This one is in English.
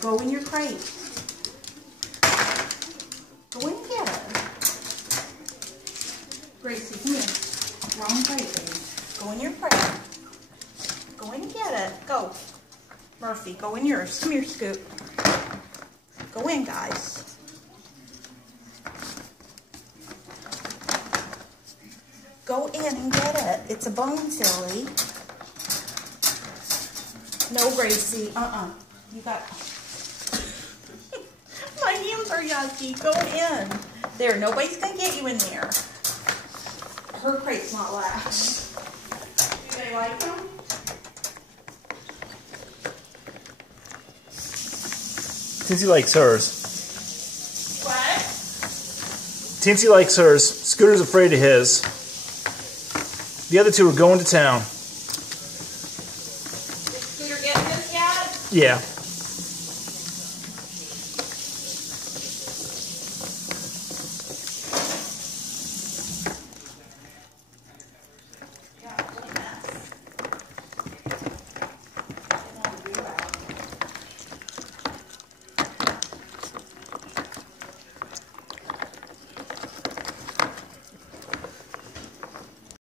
Go in your crate. Go in and get it. Gracie, come here. Wrong crate, baby. Go in your crate. Go in and get it. Go. Murphy, go in yours. Come here, Scoop. Go in, guys. Go in and get it. It's a bone, silly. No, Gracie. You got... My hands are yucky. Go in. There, nobody's going to get you in there. Her crate's not last. Do they like them? Tinsy likes hers. What? Tinsy likes hers. Scooter's afraid of his. The other two are going to town. Is Scooter getting this yet? Yeah.